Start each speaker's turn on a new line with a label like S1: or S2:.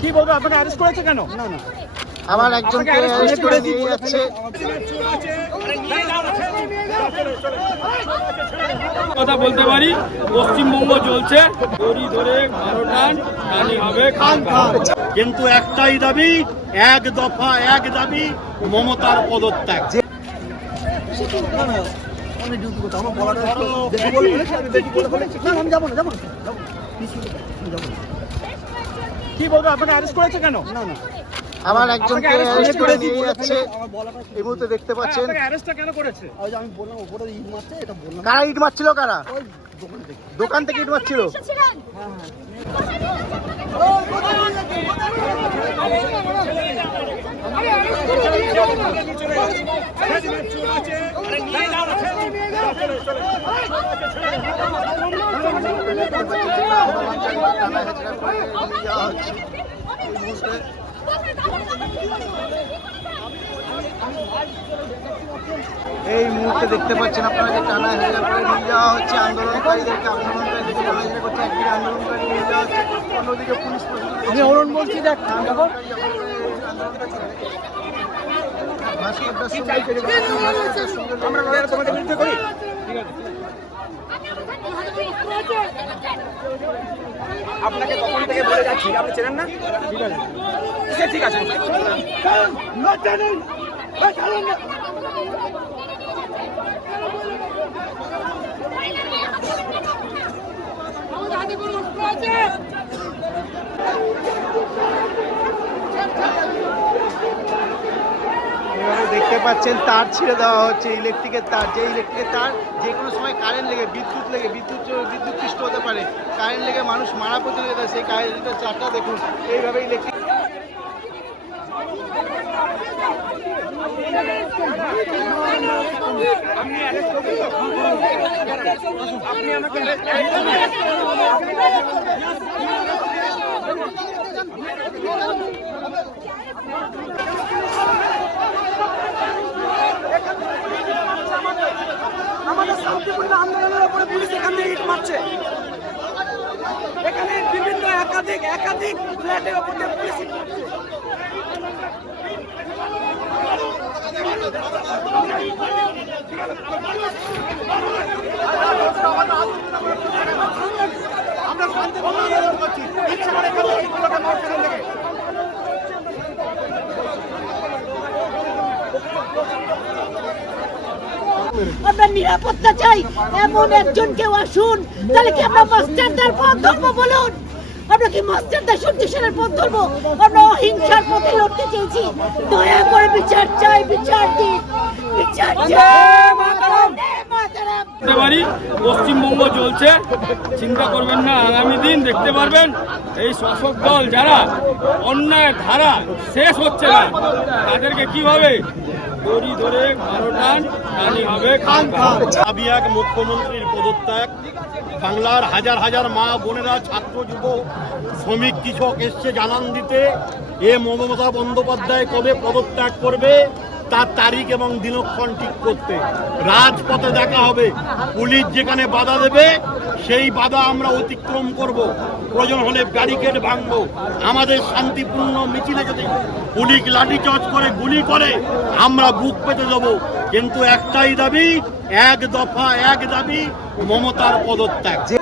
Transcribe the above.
S1: কি বলব আপনাকে অ্যারেস্ট করেছে কেন? না না।
S2: আমার একজনকে অ্যারেস্ট করে নিয়ে যাচ্ছে।
S3: কথা বলতে পারি পশ্চিমবঙ্গ চলছে। দড়ি ধরে টান টানি হবে খান খান।
S4: কিন্তু একটাই দাবি এক দফা এক দাবি মমতার পদত্যাগ।
S1: কি বলব আপনাকে অ্যারেস্ট করেছে কেন? না না।
S2: আমার একজনকে অ্যারেস্ট করে যাচ্ছে এই মুহূর্তে দেখতে পাচ্ছেন।
S1: আপনাকে অ্যারেস্টটা কেন করেছে?
S2: কারা ইট মারছিল কারা? দোকান থেকে। ইট মারছিল? দেখতে পাচ্ছেন আন্দোলনকারীদের করে নিয়ে যাওয়া হচ্ছে এই মুহূর্তে এই মুহূর্তে দেখতে পাচ্ছেন আপনারা যে টানা হেঁচড়া করে নিয়ে যাওয়া হচ্ছে আন্দোলনকারীদেরকে আন্দোলনকারীদেরকে টানা করছে একদিকে আন্দোলনকারী নিয়ে যাওয়া হচ্ছে অন্যদিকে পুলিশ
S1: আমি অরুণ বলছি দেখ আমরা লড়াই তোমাদের বিরুদ্ধে করি। আপনাকে তখন থেকে বলে যাচ্ছি? আপনি চেনেন না? ঠিক আছে। সে ঠিক আছে?
S2: এভাবে দেখতে পাচ্ছেন, তার ছিঁড়ে দেওয়া হচ্ছে, ইলেকট্রিকের তার, যে ইলেকট্রিকের তার, যে কোনো সময় কারেন্ট লেগে, বিদ্যুৎ লেগে, বিদ্যুৎ বিদ্যুৎ পৃষ্ঠ হতে পারে। কারেন্ট লেগে মানুষ মারা পড়তে লেগে সেই কারেন্টের চারটা দেখুন এইভাবে ইলেকট্রিক
S1: আপনি আমাকে আমাদের শান্তিপূর্ণ আন্দোলনের উপরে পুলিশ এখান থেকে ইট মারছে। এখানে বিভিন্ন একাধিক একাধিক ফ্ল্যাটের ওপর দিয়ে পুলিশ ইট মারছে শান্তিপূর্ণ আন্দোলন করছি ইচ্ছে করে কেউ ইটগুলোকে মারছে এখান থেকে
S5: আমরা নিরাপত্তা চাই। এমন একজন কেউ আসুন, তাহলে কি আমরা মাস্টারদার পথ ধরবো বলুন? আমরা কি মাস্টারদার সূর্যেশ্বরের পথ ধরবো? আমরা অহিংসার পথে লড়তে চেয়েছি। দয়া করে বিচার চাই, বিচার দিন। বিচার চাই বন্দে মাতরম।
S3: বলতে পারি পশ্চিমবঙ্গ চলছে, চিন্তা করবেন না, আগামী দিন দেখতে পারবেন এই শাসক দল যারা অন্যায় ধারা শেষ হচ্ছে না, তাদেরকে কীভাবে দড়ি ধরে টান হবে
S4: এক মুখ্যমন্ত্রীর পদত্যাগ। বাংলার হাজার হাজার মা বোনেরা, ছাত্র, যুব, শ্রমিক, কৃষক এসছে জানান দিতে। এ মমতা বন্দ্যোপাধ্যায় কবে পদত্যাগ করবে? তার তারিখ এবং দিনক্ষণ ঠিক করতে। রাজপথে দেখা হবে। পুলিশ যেখানে বাধা দেবে, সেই বাধা আমরা অতিক্রম করব। প্রয়োজন হলে ব্যারিকেড ভাঙবো। আমাদের শান্তিপূর্ণ মিছিলে যদি পুলিশ লাঠিচার্জ করে, গুলি করে, আমরা বুক পেতে দেবো। কিন্তু একটাই দাবি, এক দফা, এক দাবি,
S3: মমতার পদত্যাগ।